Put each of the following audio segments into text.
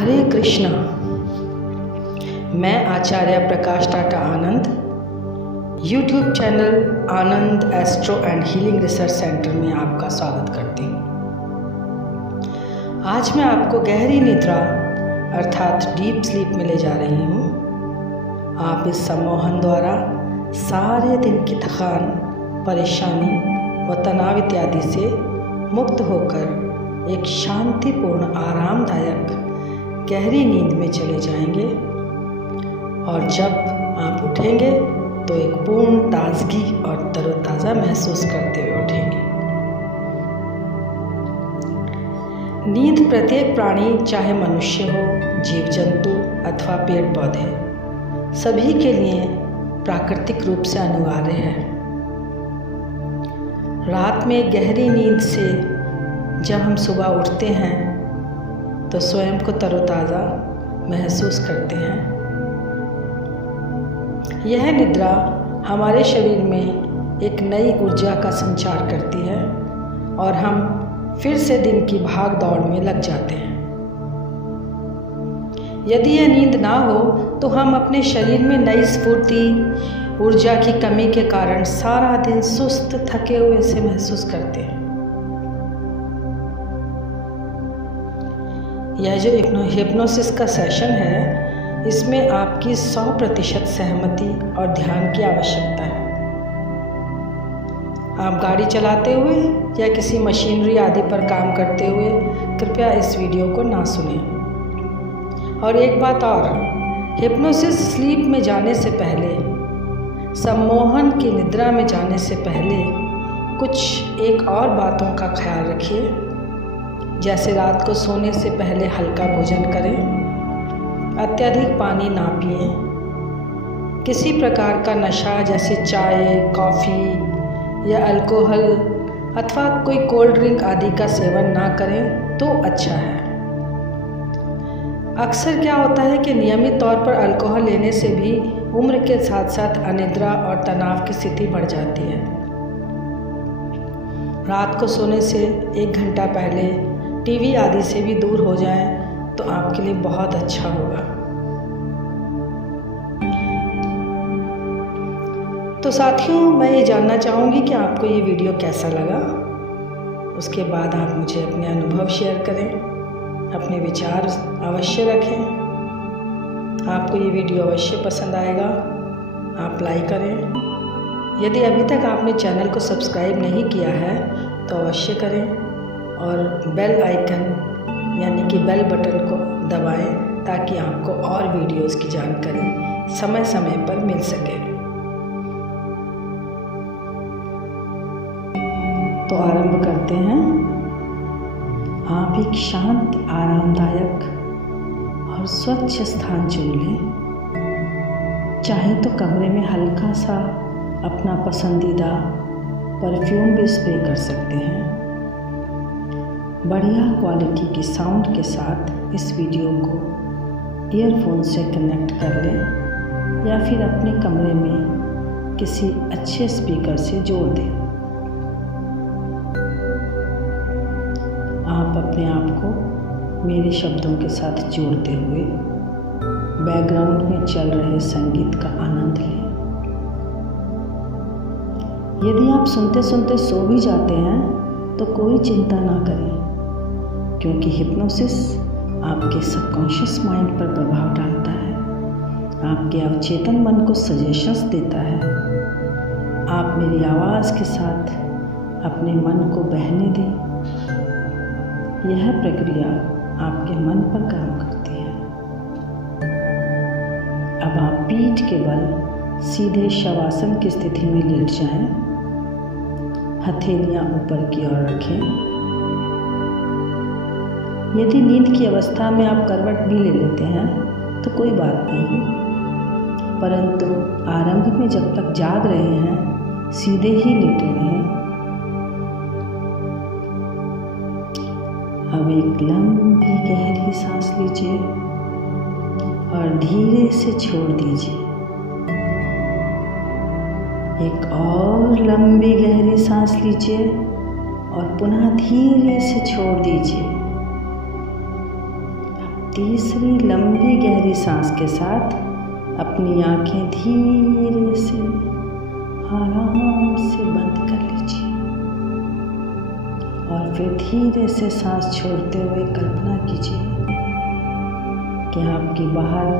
हरे कृष्णा। मैं Acharya Prakash Tata Anand YouTube channel Anand astro and healing research centre में आपका स्वागत करती हूँ। आज मैं आपको गहरी निद्रा अर्थात डीप स्लीप में ले जा रही हूँ। आप इस सम्मोहन द्वारा सारे दिन की थकान, परेशानी व तनाव इत्यादि से मुक्त होकर एक शांतिपूर्ण आरामदायक गहरी नींद में चले जाएंगे और जब आप उठेंगे तो एक पूर्ण ताजगी और तरोताज़ा महसूस करते हुए उठेंगे। नींद प्रत्येक प्राणी, चाहे मनुष्य हो, जीव जंतु अथवा पेड़ पौधे, सभी के लिए प्राकृतिक रूप से अनिवार्य है। रात में गहरी नींद से जब हम सुबह उठते हैं तो स्वयं को तरोताज़ा महसूस करते हैं। यह निद्रा हमारे शरीर में एक नई ऊर्जा का संचार करती है और हम फिर से दिन की भाग दौड़ में लग जाते हैं। यदि यह नींद ना हो तो हम अपने शरीर में नई स्फूर्ति, ऊर्जा की कमी के कारण सारा दिन सुस्त, थके हुए से महसूस करते हैं। यह जो हिप्नोसिस का सेशन है, इसमें आपकी 100% सहमति और ध्यान की आवश्यकता है। आप गाड़ी चलाते हुए या किसी मशीनरी आदि पर काम करते हुए कृपया इस वीडियो को ना सुनें। और एक बात और, हिप्नोसिस स्लीप में जाने से पहले, सम्मोहन की निद्रा में जाने से पहले एक और बातों का ख्याल रखिए। जैसे रात को सोने से पहले हल्का भोजन करें, अत्यधिक पानी ना पिएं, किसी प्रकार का नशा जैसे चाय, कॉफ़ी या अल्कोहल अथवा कोई कोल्ड ड्रिंक आदि का सेवन ना करें तो अच्छा है। अक्सर क्या होता है कि नियमित तौर पर अल्कोहल लेने से भी उम्र के साथ साथ अनिद्रा और तनाव की स्थिति बढ़ जाती है। रात को सोने से 1 घंटा पहले टीवी आदि से भी दूर हो जाएं तो आपके लिए बहुत अच्छा होगा। तो साथियों, मैं ये जानना चाहूँगी कि आपको ये वीडियो कैसा लगा। उसके बाद आप मुझे अपने अनुभव शेयर करें, अपने विचार अवश्य रखें। आपको ये वीडियो अवश्य पसंद आएगा, आप लाइक करें। यदि अभी तक आपने चैनल को सब्सक्राइब नहीं किया है तो अवश्य करें और बेल आइकन यानी कि बेल बटन को दबाएं ताकि आपको और वीडियोस की जानकारी समय समय पर मिल सके। तो आरंभ करते हैं। आप एक शांत, आरामदायक और स्वच्छ स्थान चुन लें। चाहे तो कमरे में हल्का सा अपना पसंदीदा परफ्यूम भी स्प्रे कर सकते हैं। बढ़िया क्वालिटी की साउंड के साथ इस वीडियो को ईयरफोन से कनेक्ट कर लें या फिर अपने कमरे में किसी अच्छे स्पीकर से जोड़ दें। आप अपने आप को मेरे शब्दों के साथ जोड़ते हुए बैकग्राउंड में चल रहे संगीत का आनंद लें। यदि आप सुनते सुनते सो भी जाते हैं तो कोई चिंता ना करें, क्योंकि हिप्नोसिस आपके सबकॉन्शियस माइंड पर प्रभाव डालता है, आपके अवचेतन मन को सजेशंस देता है। आप मेरी आवाज़ के साथ अपने मन को बहने दें। यह प्रक्रिया आपके मन पर काम करती है। अब आप पीठ के बल सीधे शवासन की स्थिति में लेट जाएं। हथेलियां ऊपर की ओर रखें। यदि नींद की अवस्था में आप करवट भी ले लेते हैं तो कोई बात नहीं, परंतु आरंभ में जब तक जाग रहे हैं सीधे ही लेटे रहें। अब एक लंबी गहरी सांस लीजिए और धीरे से छोड़ दीजिए। एक और लंबी गहरी सांस लीजिए और पुनः धीरे से छोड़ दीजिए। तीसरी लंबी गहरी सांस के साथ अपनी आंखें धीरे से आराम से बंद कर लीजिए और फिर धीरे से सांस छोड़ते हुए कल्पना कीजिए कि आपकी बाहर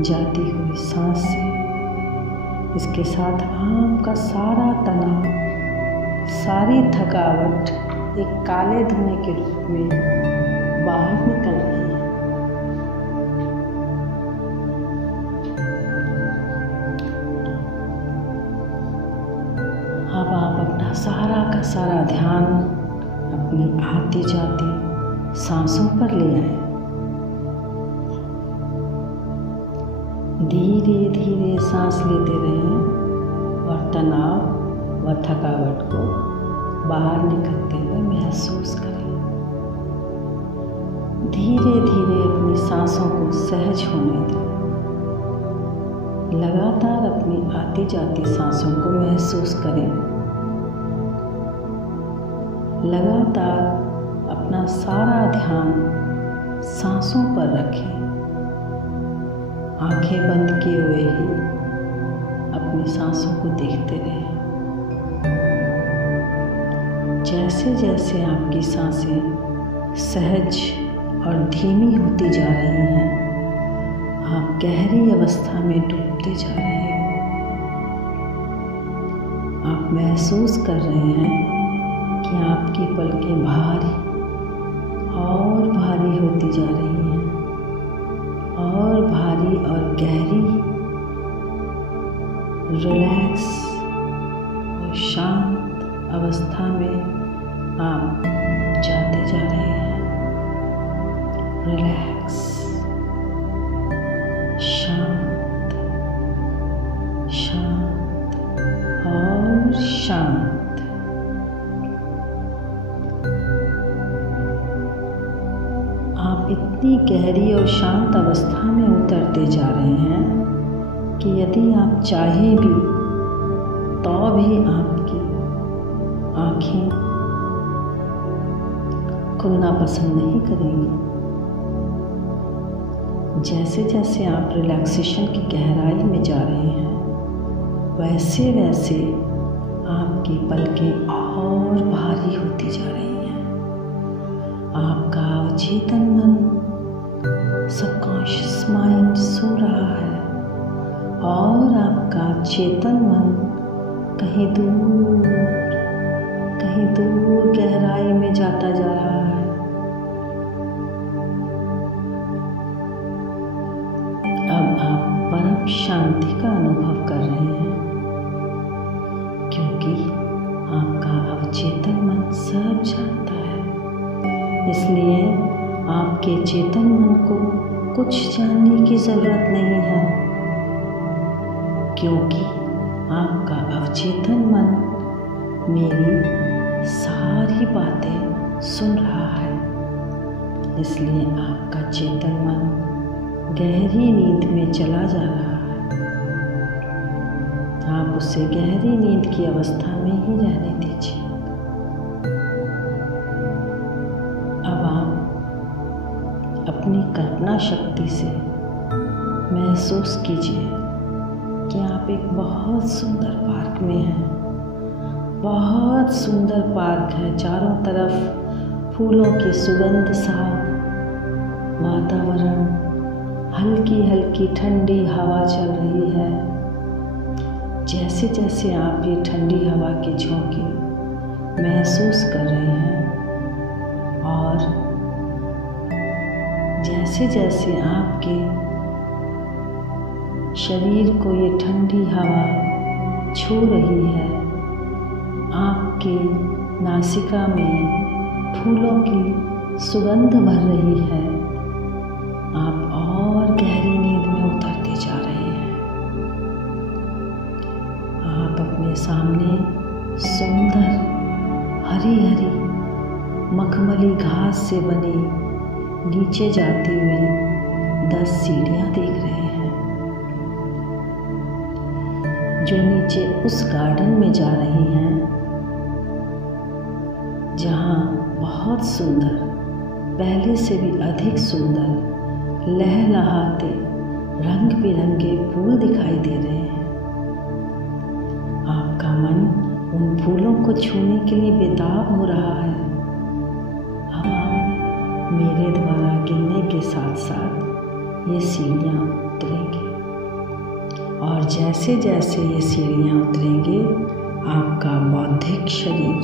जाती हुई सांस से इसके साथ आपका सारा तनाव, सारी थकावट एक काले धुएं के रूप में बाहर निकल रही है। अब आप अपना सारा का सारा ध्यान अपनी आती जाती सांसों पर ले आए। धीरे धीरे सांस लेते रहें और तनाव व थकावट को बाहर निकलते हुए महसूस करें। धीरे धीरे अपनी सांसों को सहज होने दें। लगातार अपनी आती जाती सांसों को महसूस करें। लगातार अपना सारा ध्यान सांसों पर रखें। आंखें बंद किए हुए ही अपनी सांसों को देखते रहें। जैसे जैसे आपकी सांसें सहज और धीमी होती जा रही हैं, आप गहरी अवस्था में डूबते जा रहे हैं। आप महसूस कर रहे हैं कि आपकी पलकें भारी और भारी होती जा रही हैं और भारी और गहरी, रिलैक्स और शांत अवस्था में आप जाते जा रहे हैं। रिलैक्स, शांत, शांत और शांत। आप इतनी गहरी और शांत अवस्था में उतरते जा रहे हैं कि यदि आप चाहें भी तो भी आपकी आँखें खुलना पसंद नहीं करेंगी। जैसे जैसे आप रिलैक्सेशन की गहराई में जा रहे हैं, वैसे वैसे आपकी पलकें और भारी होती जा रही हैं। आपका अवचेतन मन, सबकॉन्शियस माइंड सो रहा है और आपका चेतन मन कहीं दूर गहराई में जाता जा रहा है। अब आप परम शांति का अनुभव कर रहे हैं, क्योंकि आपका अवचेतन मन सब जानता है। इसलिए आपके चेतन मन को कुछ जानने की ज़रूरत नहीं है, क्योंकि आपका अवचेतन मन मेरी सारी बातें सुन रहा है। इसलिए आपका चेतन मन गहरी नींद में चला जा रहा है। आप उसे गहरी नींद की अवस्था में ही रहने दीजिए। अब आप अपनी कल्पना शक्ति से महसूस कीजिए कि आप एक बहुत सुंदर पार्क में हैं। बहुत सुंदर पार्क है, चारों तरफ फूलों की सुगंध सा वातावरण, हल्की हल्की ठंडी हवा चल रही है। जैसे जैसे आप ये ठंडी हवा के झोंके महसूस कर रहे हैं और जैसे जैसे आपके शरीर को ये ठंडी हवा छू रही है, आपके नासिका में फूलों की सुगंध भर रही है। आप और गहरी नींद में उतरते जा रहे हैं। आप अपने सामने सुंदर हरी हरी मखमली घास से बनी नीचे जाती हुई 10 सीढ़ियाँ देख रहे हैं, जो नीचे उस गार्डन में जा रही हैं जहाँ बहुत सुंदर पहले से भी अधिक सुंदर लहलहाते रंग बिरंगे फूल दिखाई दे रहे हैं। आपका मन उन फूलों को छूने के लिए बेताब हो रहा है। अब आप मेरे द्वारा गिनने के साथ साथ ये सीढ़ियाँ उतरेंगे और जैसे जैसे ये सीढ़ियाँ उतरेंगे आपका बौद्धिक शरीर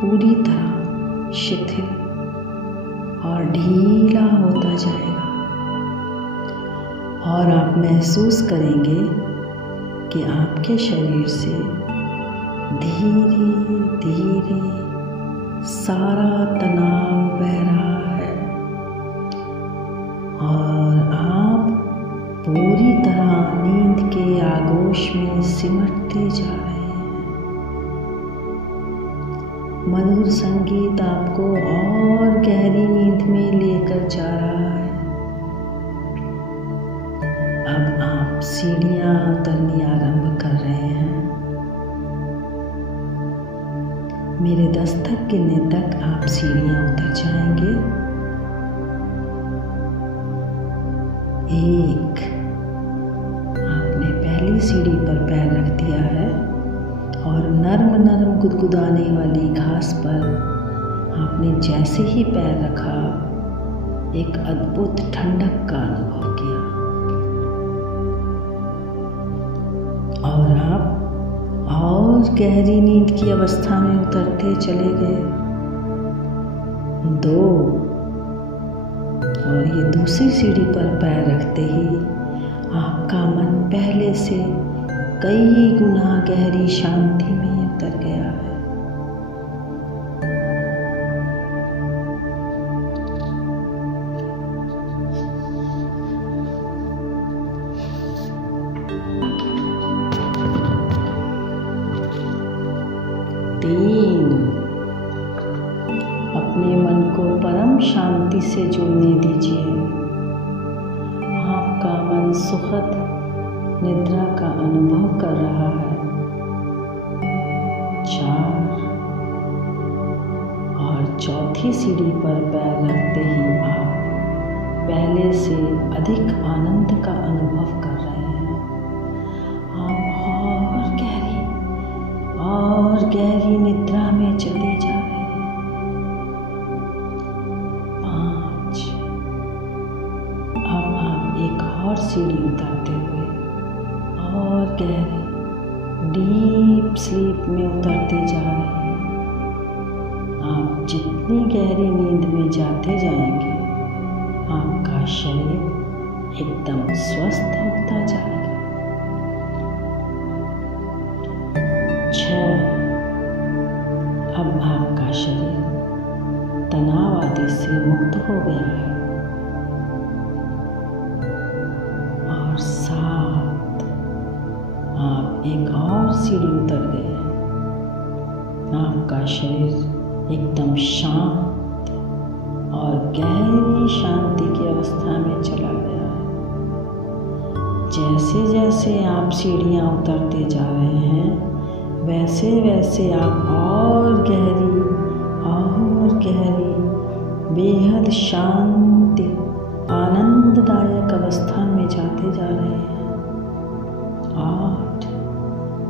पूरी तरह शिथिल और ढीला होता जाएगा और आप महसूस करेंगे कि आपके शरीर से धीरे धीरे सारा तनाव बह रहा है और आप पूरी तरह नींद के आगोश में सिमटते जा रहे हैं। मधुर संगीत आपको और गहरी नींद में लेकर जा रहा है। अब आप सीढ़ियां उतरनी आरंभ कर रहे हैं। मेरे दस्तक गिनने तक आप सीढ़ियां उतर जाएंगे। 1, आपने पहली सीढ़ी पर पैर रख दिया है और नरम नरम गुदगुदाने वाली घास पर आपने जैसे ही पैर रखा एक अद्भुत ठंडक का अनुभव किया और आप और गहरी नींद की अवस्था में उतरते चले गए। 2, और ये दूसरी सीढ़ी पर पैर रखते ही आपका मन पहले से कई गुना गहरी शांति में उतर गया है। 3, अपने मन को परम शांति से जुड़ने दीजिए। आपका मन सुखद निद्रा का अनुभव कर रहा है। 4, और चौथी सीढ़ी पर पैर रखते ही आप पहले से अधिक आनंद का अनुभव कर रहे हैं। आप और गहरी निद्रा में चले जा रहे हैं। 5, अब आप एक और सीढ़ी उतरते हुए और गहरे डीप स्लीप में उतरते जा रहे हैं। आप जितनी गहरी नींद में जाते जाएंगे आपका शरीर एकदम स्वस्थ होता जाएगा। 6, अब आपका शरीर तनाव आदि से मुक्त हो गया है। और 7, आप एक और सीढ़ी उतर गए। आपका शरीर एकदम शांत और गहरी शांति की अवस्था में चला गया है। जैसे जैसे आप सीढ़ियाँ उतरते जा रहे हैं वैसे वैसे आप और गहरी बेहद शांति आनंददायक अवस्था में जाते जा रहे हैं। 8,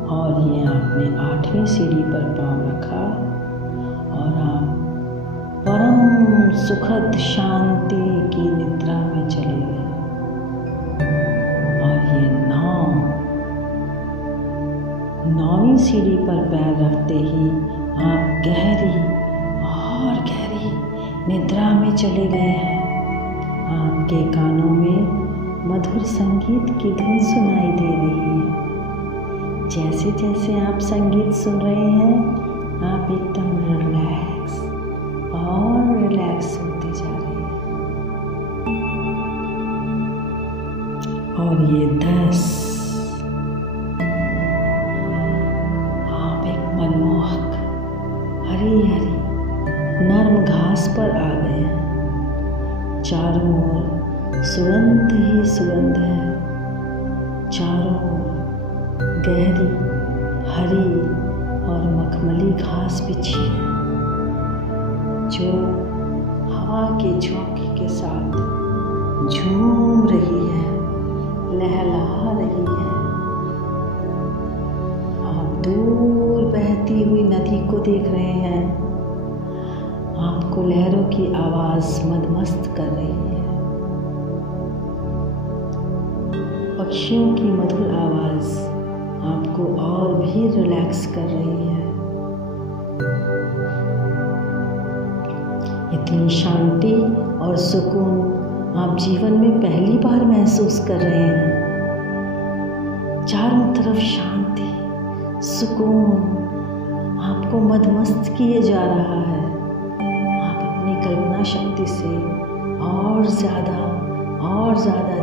और ये आपने 8वीं सीढ़ी पर पाँव रखा और आप परम सुखद शांति की निद्रा में चले गए। और ये 9वीं सीढ़ी पर पैर रखते ही आप गहरी निद्रा में चले गए हैं। आपके कानों में मधुर संगीत की धुन सुनाई दे रही है। जैसे जैसे आप संगीत सुन रहे हैं आप एकदम रिलैक्स होते जा रहे हैं। और ये 10, आप एक मनमोहक हरी नर्म घास पर आ गए हैं। चारों ओर सुगंध ही सुगंध है। चारों ओर गहरी हरी और मखमली घास बिछी है जो हवा के झोंके के साथ झूम रही है, लहला रही है। आप दूर बहती हुई नदी को देख रहे हैं। आपको लहरों की आवाज मदमस्त कर रही है। पक्षियों की मधुर आवाज आपको और भी रिलैक्स कर रही है। इतनी शांति और सुकून आप जीवन में पहली बार महसूस कर रहे हैं। चारों तरफ शांति, सुकून आपको मदमस्त किए जा रहा है। आप अपनी कल्पना शक्ति से और ज़्यादा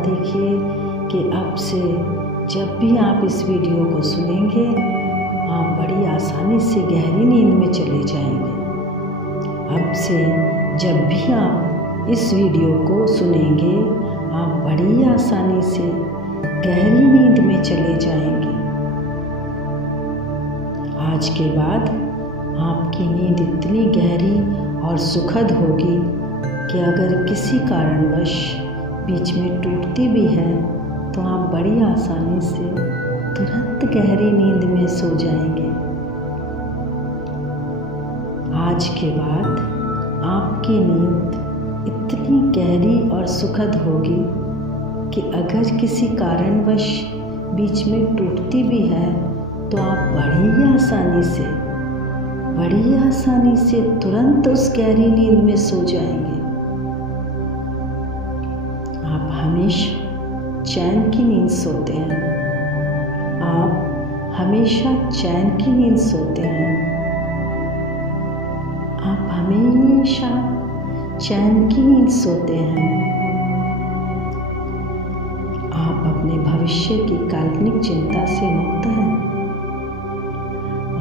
देखिए कि अब से जब भी आप इस वीडियो को सुनेंगे, आप बड़ी आसानी से गहरी नींद में चले जाएंगे। अब से जब भी आप इस वीडियो को सुनेंगे, आप बड़ी आसानी से गहरी नींद में चले जाएंगे। आज के बाद आपकी नींद इतनी गहरी और सुखद होगी कि अगर किसी कारणवश बीच में टूटती भी है तो आप बड़ी आसानी से तुरंत गहरी नींद में सो जाएंगे। आज के बाद आपकी नींद इतनी गहरी और सुखद होगी कि अगर किसी कारणवश बीच में टूटती भी है तो आप बड़ी आसानी से तुरंत उस गहरी नींद में सो जाएंगे। आप हमेशा चैन की नींद सोते हैं। आप हमेशा चैन की नींद सोते हैं। आप हमेशा चैन की नींद सोते हैं। आप अपने भविष्य की काल्पनिक चिंता से मुक्त हैं।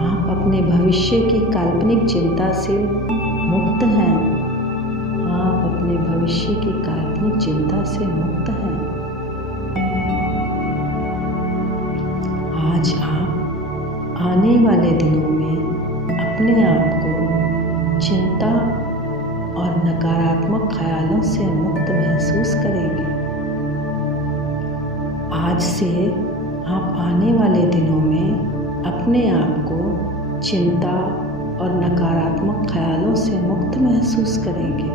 आप अपने भविष्य की काल्पनिक चिंता से मुक्त हैं। आप अपने भविष्य की काल्पनिक चिंता से मुक्त हैं। आज आप आने वाले दिनों में अपने आप को चिंता और नकारात्मक ख्यालों से मुक्त महसूस करेंगे। आज से आप आने वाले दिनों में अपने आप को चिंता और नकारात्मक ख्यालों से मुक्त महसूस करेंगे।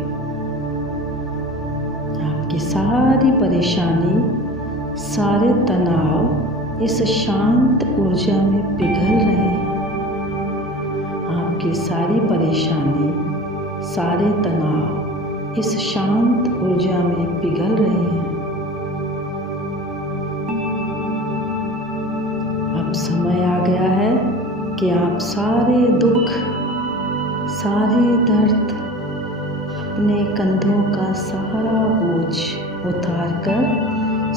आपकी सारी परेशानी, सारे तनाव इस शांत ऊर्जा में पिघल रहे हैं। आपकी सारी परेशानी, सारे तनाव इस शांत ऊर्जा में पिघल रहे हैं। अब समय आ गया है कि आप सारे दुख, सारे दर्द, अपने कंधों का सारा बोझ उतारकर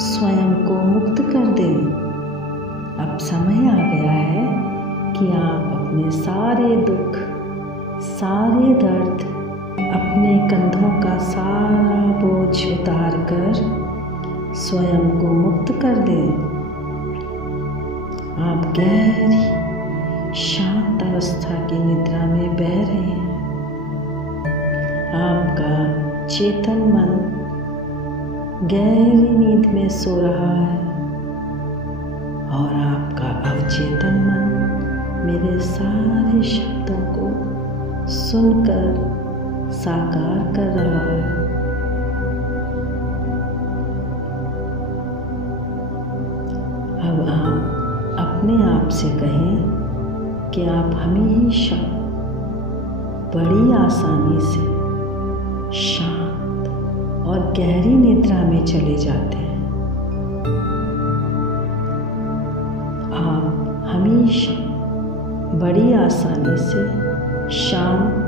स्वयं को मुक्त कर दें। अब समय आ गया है कि आप अपने सारे दुख, सारे दर्द, अपने कंधों का सारा बोझ उतारकर स्वयं को मुक्त कर दें। आप गहरी शांत अवस्था की निद्रा में बह रहे हैं। आपका चेतन मन गहरी नींद में सो रहा है और आपका अवचेतन मन मेरे सारे शब्दों को सुनकर साकार कर रहा है। अब आप अपने आप से कहें कि आप हमेशा बड़ी आसानी से शांत और गहरी निद्रा में चले जाते हैं। आप हमेशा बड़ी आसानी से शांत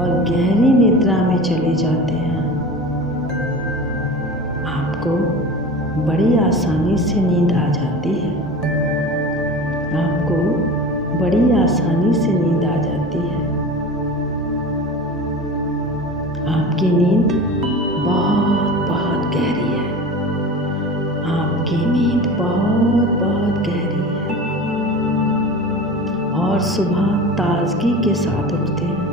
और गहरी निद्रा में चले जाते हैं। आपको बड़ी आसानी से नींद आ जाती है। आपको बड़ी आसानी से नींद आ जाती है। आपकी नींद बहुत गहरी है। आपकी नींद बहुत गहरी है और सुबह ताजगी के साथ उठते हैं।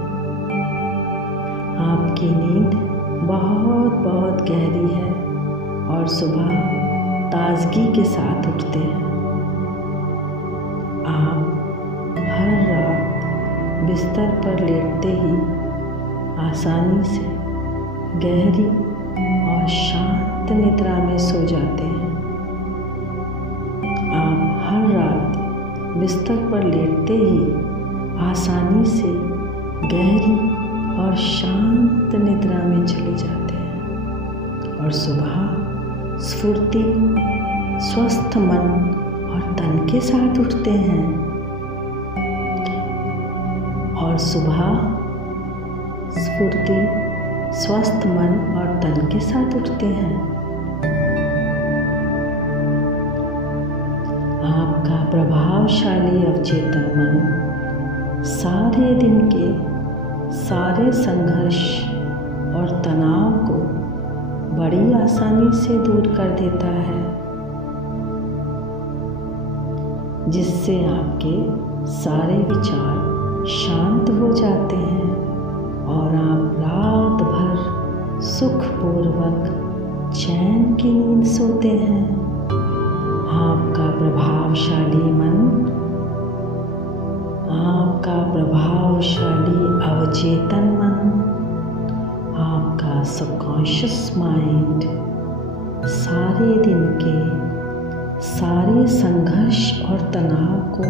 आपकी नींद बहुत बहुत गहरी है और सुबह ताजगी के साथ उठते हैं। आप हर रात बिस्तर पर लेटते ही आसानी से गहरी और शांत निद्रा में सो जाते हैं। आप हर रात बिस्तर पर लेटते ही आसानी से गहरी और शांत निद्रा में चले जाते हैं और सुबह स्फूर्ति, स्वस्थ मन और तन के साथ उठते हैं। और सुबह स्फूर्ति, स्वस्थ मन और तन के साथ उठते हैं। आपका प्रभावशाली अवचेतन मन सारे दिन के सारे संघर्ष और तनाव को बड़ी आसानी से दूर कर देता है, जिससे आपके सारे विचार शांत हो जाते हैं और आप रात भर सुखपूर्वक चैन की नींद सोते हैं। आपका प्रभावशाली मन, आपका प्रभावशाली अवचेतन मन, आपका सबकॉन्शियस माइंड सारे दिन के सारे संघर्ष और तनाव को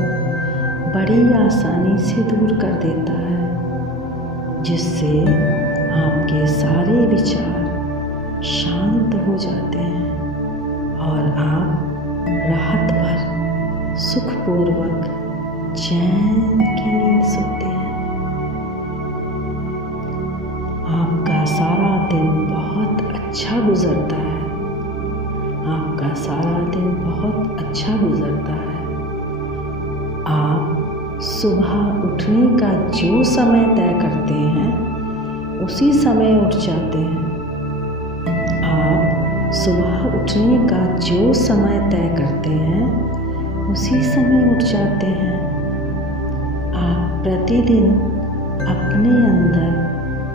बड़ी आसानी से दूर कर देता है, जिससे आपके सारे विचार शांत हो जाते हैं और आप रात भर सुखपूर्वक चैन की नींद सोते हैं। आपका सारा दिन बहुत अच्छा गुजरता है। आपका सारा दिन बहुत अच्छा गुजरता है। आप सुबह उठने का जो समय तय करते हैं उसी समय उठ जाते हैं। आप सुबह उठने का जो समय तय करते हैं उसी समय उठ जाते हैं। आप प्रतिदिन अपने अंदर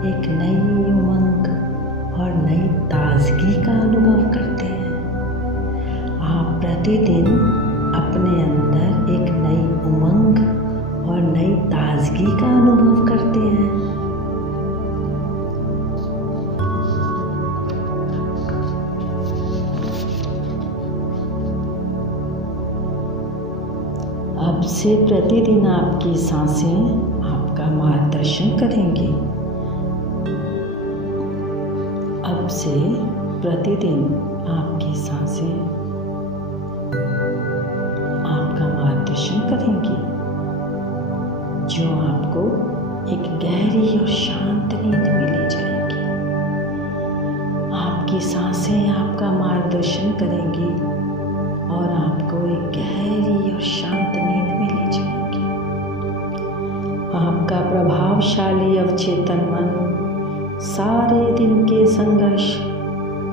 एक नई उमंग और नई ताजगी का अनुभव करते हैं। आप प्रतिदिन अपने अंदर एक नई उमंग और नई ताजगी का अनुभव करते हैं। अब से प्रतिदिन आपकी सांसें आपका मार्गदर्शन करेंगी। अब से प्रतिदिन आपकी सांसें आपका मार्गदर्शन करेंगी, जो आपको एक गहरी और शांत नींद में ले जाएगी। आपकी सांसें आपका मार्गदर्शन करेंगी और आपको एक गहरी और शांत नींद में ले जाएगी। आपका प्रभावशाली अवचेतन मन सारे दिन के संघर्ष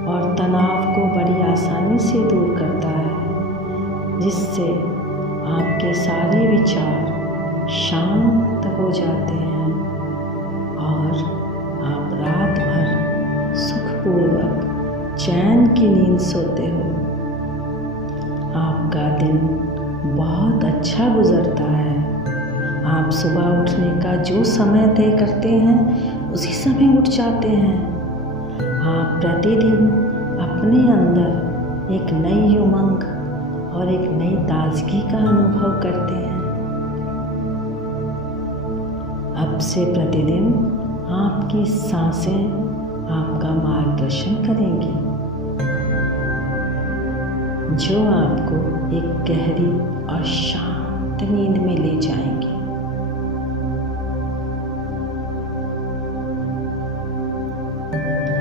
और तनाव को बड़ी आसानी से दूर करता है, जिससे आपके सारे विचार शांत हो जाते हैं और आप रात भर सुखपूर्वक चैन की नींद सोते हो। आपका दिन बहुत अच्छा गुजरता है। आप सुबह उठने का जो समय तय करते हैं उसी समय उठ जाते हैं। आप प्रतिदिन अपने अंदर एक नई उमंग और एक नई ताजगी का अनुभव करते हैं। अब से प्रतिदिन आपकी सांसें आपका मार्गदर्शन करेंगी, जो आपको एक गहरी और शांत नींद में ले जाएंगी।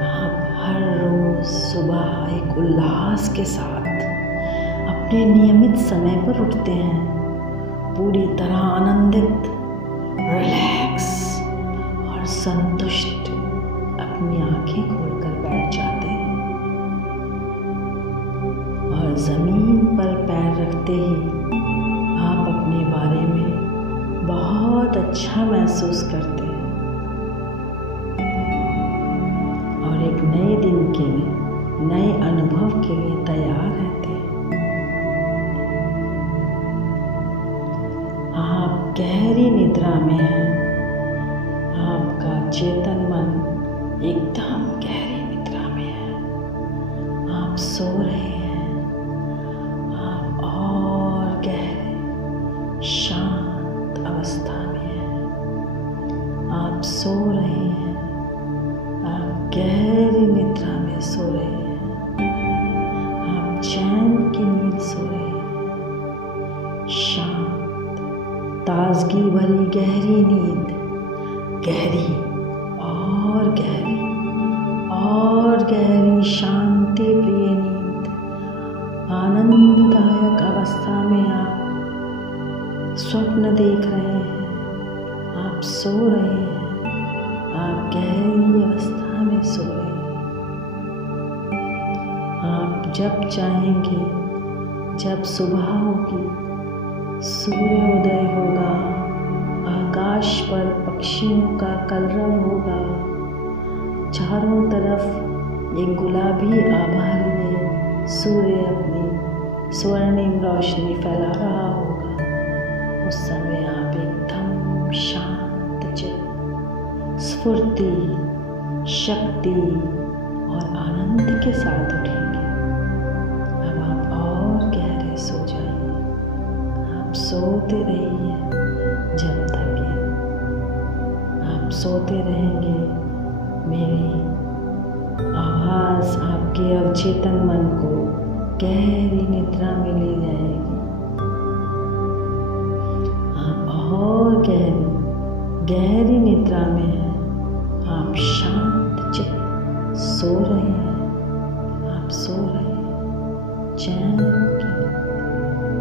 आप हर रोज सुबह एक उल्लास के साथ अपने नियमित समय पर उठते हैं, पूरी तरह आनंदित, रिलैक्स और संतुष्ट अपनी आंखें खोलकर बैठ जाते हैं और ज़मीन पर पैर रखते ही आप अपने बारे में बहुत अच्छा महसूस करते हैं और एक दिन के लिए, नए अनुभव के लिए तैयार रहते हैं। आप गहरी निद्रा में हैं। आपका चेतन मन एकदम गहरी निद्रा में है। आप सो रहे हैं। आप और गहरे शांत अवस्था में हैं। आप सो रहे हैं। आप गहरी निद्रा में सो रहे हैं। आप चैन की नींद सो रहे हैं। शांत, ताजगी भरी गहरी नींद, गहरी और गहरी और गहरी शांति प्रिय नींद। आनंददायक अवस्था में आप स्वप्न देख रहे हैं। आप सो रहे हैं। आप गहरी अवस्था में सो रहे हैं। आप जब चाहेंगे, जब सुबह होगी, सूर्योदय होगा, आकाश पर पक्षियों का कलरव होगा, चारों तरफ एक गुलाबी आभा लिए सूर्य अपनी स्वर्णिम रोशनी फैला रहा होगा। उस समय आप एकदम शांत चित्त, स्फूर्ति, शक्ति और आनंद के साथ उठेंगे। अब आप और गहरे सो जाइए। आप सोते रहिए जब तक आप सोते रहेंगे। मेरी आवाज़ आपके अवचेतन मन को गहरी निद्रा में ले जाएगी। आप और गहरी निद्रा में हैं। आप शांत चित्त सो रहे हैं। आप सो रहे हैं। चैन की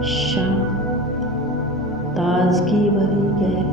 शांत, ताजगी भरी गहरी